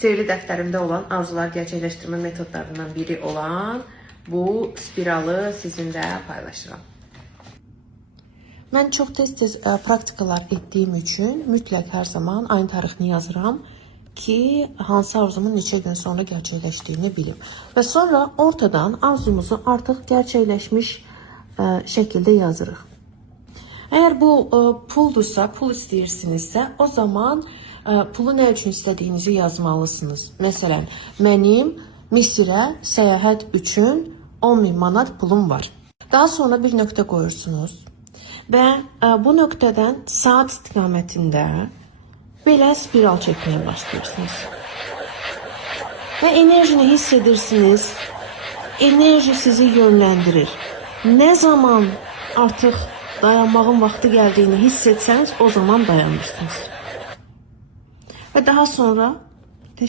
Sirli dəftərimdə olan arzular gerçəkləşdirmə metodlarından biri olan bu spiralı sizinlə paylaşıram. Mən çox tez-tez praktikalar etdiyim üçün mütləq hər zaman ayın tarixini yazıram ki, hansı arzumun neçə gün sonra gerçəkləşdiyini bilim. Və sonra ortadan arzumuzu artıq gerçəkləşmiş şəkildə yazırıq. Əgər bu puldursa, pul istəyirsinizsə, o zaman pulu nə üçün istədiyinizi yazmalısınız. Məsələn, mənim Misirə səyahət üçün 10.000 manat pulum var. Daha sonra bir nöqtə qoyursunuz və bu nöqtədən saat istiqamətində belə spiral çəkməyə başlayırsınız. Və enerjini hiss edirsiniz, enerji sizi yönləndirir. Nə zaman artıq dayanmağın vaxtı gəldiyini hiss etsəniz, o zaman dayanırsınız. Və daha sonra